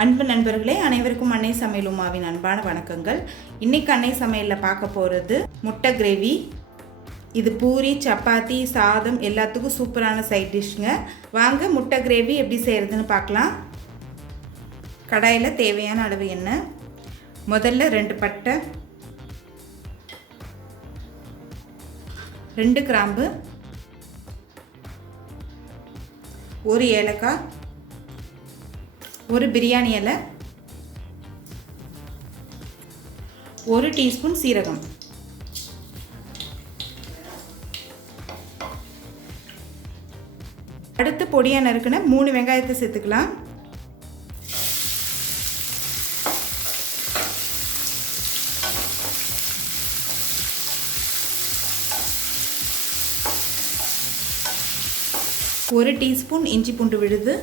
அன்பு நண்பர்களே, அனைவருக்கும் அன்னை சமையல் உமாவின் அன்பான வணக்கங்கள். இன்னைக்கு அன்னை சமையலில் பார்க்க போகிறது முட்டை கிரேவி. இது பூரி, சப்பாத்தி, சாதம் எல்லாத்துக்கும் சூப்பரான சைட் டிஷ்ங்க. வாங்க முட்டை கிரேவி எப்படி செய்கிறதுன்னு பார்க்கலாம். கடாயில் தேவையான அளவு எண்ணெய், முதல்ல 2 பட்டை, 2 கிராம்பு, 1 ஏலக்காய், 1 பிரியாணி இலை, 1 டீஸ்பூன் சீரகம். அடுத்து பொடியாக நறுக்கின 3 வெங்காயத்தை சேர்த்துக்கலாம். ஒரு டீஸ்பூன் இஞ்சி பூண்டு விழுது,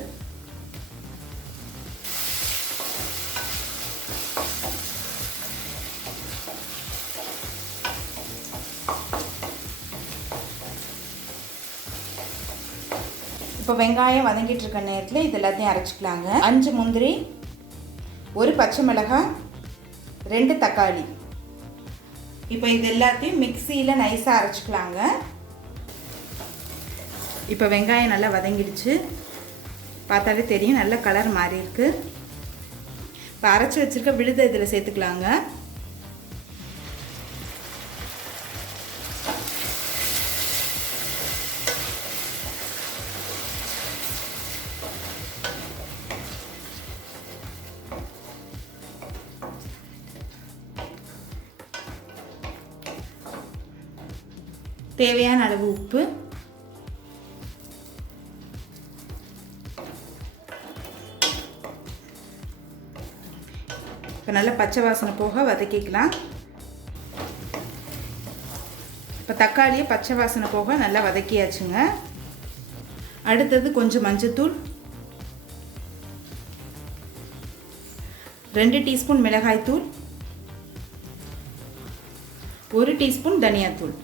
இப்போ வெங்காயம் வதங்கிட்டு இருக்க நேரத்தில் இது எல்லாத்தையும் அரைச்சிக்கலாங்க. 5 முந்திரி, 1 பச்சை மிளகாய், 2 தக்காளி. இப்போ இது எல்லாத்தையும் மிக்சியில் நைஸாக அரைச்சிக்கலாங்க. இப்போ வெங்காயம் நல்லா வதங்கிடுச்சு, பார்த்தாலே தெரியும், நல்ல கலர் மாறி இருக்கு. இப்போ அரைச்சி வச்சுருக்க விழுதை இதில் சேர்த்துக்கலாங்க. தேவையான அளவு உப்பு, இப்போ நல்லா பச்சை வாசனை போக வதக்கிக்கலாம். இப்போ தக்காளியை பச்சை வாசனை போக நல்லா வதக்கியாச்சுங்க. அடுத்தது கொஞ்சம் மஞ்சத்தூள், 2 டீஸ்பூன் மிளகாய்த்தூள், 1 டீஸ்பூன் தனியாத்தூள்.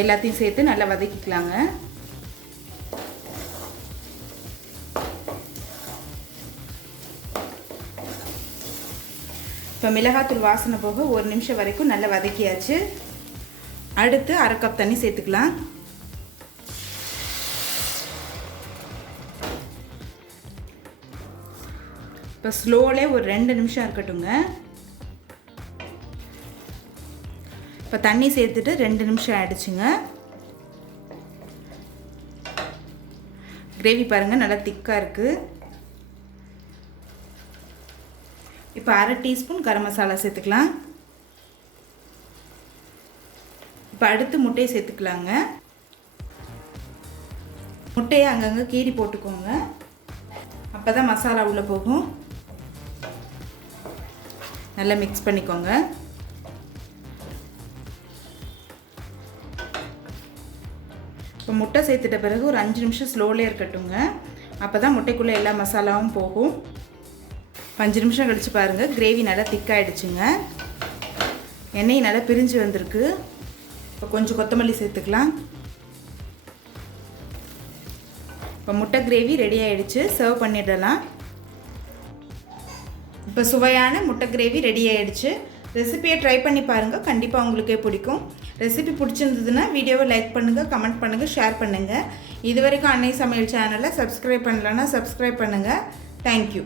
எல்லாத்தையும் சேர்த்து நல்லா வதக்கிக்கலாங்க. இப்போ மிளகாத்தூள் வாசனை போக 1 நிமிஷம் வரைக்கும் நல்லா வதக்கியாச்சு. அடுத்து 1/2 கப் தண்ணி சேர்த்துக்கலாம். இப்போ ஸ்லோலே ஒரு 2 நிமிஷம் இருக்கட்டுங்க. இப்போ தண்ணி சேர்த்துட்டு 2 நிமிஷம் ஆகிடுச்சுங்க. கிரேவி பாருங்கள் நல்லா திக்காக இருக்குது. இப்போ 1/2 டீஸ்பூன் கரம் மசாலா சேர்த்துக்கலாம். இப்போ அடுத்து முட்டையை சேர்த்துக்கலாங்க. முட்டையை அங்கங்கே கீறி போட்டுக்கோங்க, அப்போ தான் மசாலா உள்ளே போகும். நல்லா மிக்ஸ் பண்ணிக்கோங்க. இப்போ முட்டை சேர்த்துட்ட பிறகு ஒரு 5 நிமிஷம் ஸ்லோலே இருக்கட்டுங்க, அப்போ தான் முட்டைக்குள்ளே எல்லா மசாலாவும் போகும். 5 நிமிஷம் கழித்து பாருங்கள், கிரேவி நல்லா திக்காகிடுச்சுங்க. எண்ணெய் நல்லா பிரிஞ்சு வந்திருக்கு. இப்போ கொஞ்சம் கொத்தமல்லி சேர்த்துக்கலாம். இப்போ முட்டை கிரேவி ரெடி ஆகிடுச்சு, சர்வ் பண்ணிடலாம். இப்போ சுவையான முட்டை கிரேவி ரெடி ஆகிடுச்சு. ரெசிபியை ட்ரை பண்ணி பாருங்கள், கண்டிப்பாக உங்களுக்கே பிடிக்கும். ரெசிபி பிடிச்சிருந்ததுன்னா வீடியோவை லைக் பண்ணுங்கள், கமெண்ட் பண்ணுங்கள், ஷேர் பண்ணுங்கள். இது வரைக்கும் அன்னை சமையல் சேனலை சப்ஸ்கிரைப் பண்ணலன்னா சப்ஸ்கிரைப் பண்ணுங்கள். தேங்க்யூ.